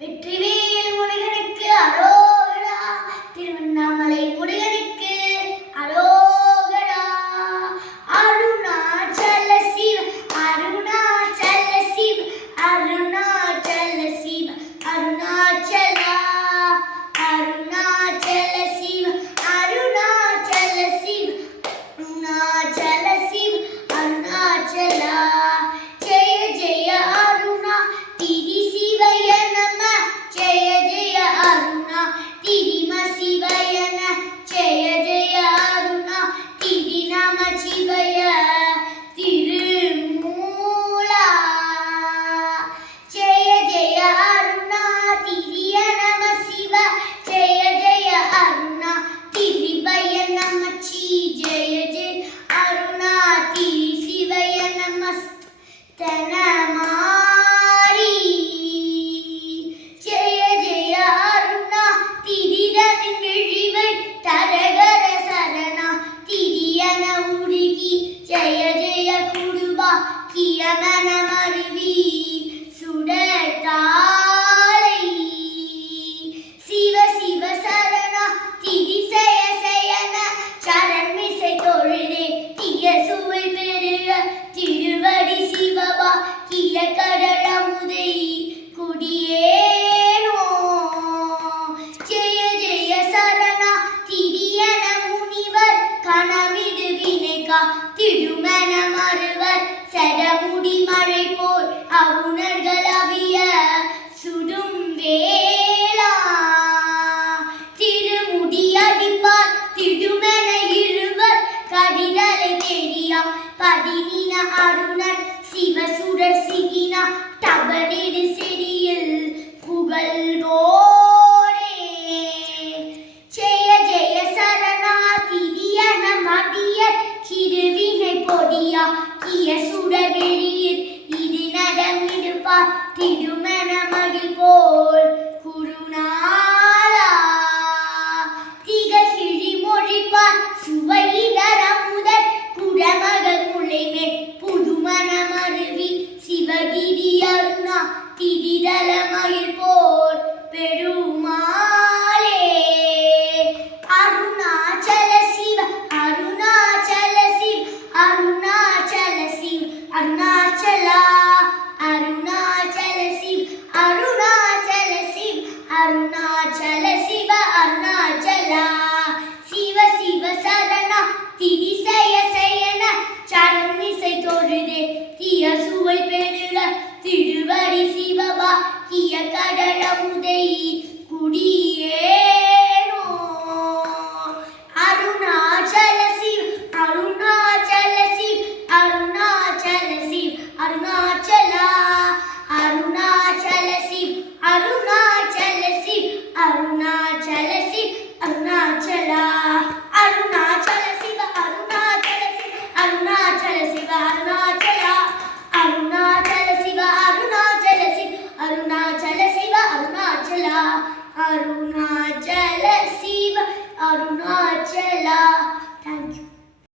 வெற்றிவேல் முருகனுக்கு அரோகரா. திருவண்ணாமலை முருகனுக்கு அரோகரா. அருணாச்சல சிவ அருணாச்சல சிவ அருணாச்சல சிவ அருணாச்சலா. அருணாச்சல சிவ அருணாச்சல சிவ அருணாச்சல சிவ அருணாச்சலா. ஜெய ஜெய அருணா திரி சிவய நம. ஜெய ஜெய அருணா திரிம சிவய நம. ஜெய ஜெய அருணா திரி நம சிவய திருமூலா. ஜெய ஜெய அருணா திரிய நம சிவ. ஜெய ஜெய அருணா திரிபய நம சி. ஜெய ஜெய அருணா திரி சிவய நமஸ்தனமாரி. ஜெய ஜெய அருணா திரிதனின் விழிவை தரகர சரணா திரியன உருகி. ஜெய ஜெய குடுபா கியமன மருவி சுடர்தாளை. சிவ சிவ சரணா திரிசய சயன சரண்மிசை தொழுதே திய சுவை பெருக திருவடி சிவபா கிய கடலமுதை குடியேனோ. ஜெய ஜெய சரணா திரியன முனிவர் கணமிடு வினைகா திடுமன மறுவர் சடமுடி மழை போல் அவுணர்கள் அவிய சுடும் வேளா. திருமுடி அடிப்பார் திடுமென இருவர் கடிதலை தெரியா பதினின அருணர் சிவசுடர் சிகினா தபனிடு செடியில் புகழ்வோரே. ஜெய ஜெய சரணா திரியன மடிய சிறுவினை பொடியா கிய சுடர் வெளியில் இது நடமிடுப்பார் திடுமென மகிழ் போல் குருநாளா. திகழ் கிழி மொழிப்பார் சுவையிடர முதல் குடமகள் முளைமே புதுமண மருவி சிவகிரி அருணா திரிதல மகிழ் போர் பெருமாளே. அருணாச்சல சிவ அருணாச்சல சிவ அருணாச்சல சிவ அருணாச்சலா. அருணாச்சல சிவ அருணாச்சல சிவ அருணாச்சல சிவ அருணாச்சலா. சிவ சிவ சரணா திரிசய சயன சரண்மிசை தொழுதே திய சுவை பெருக திருவடி சிவபா கிய கடலமுதை குடியே.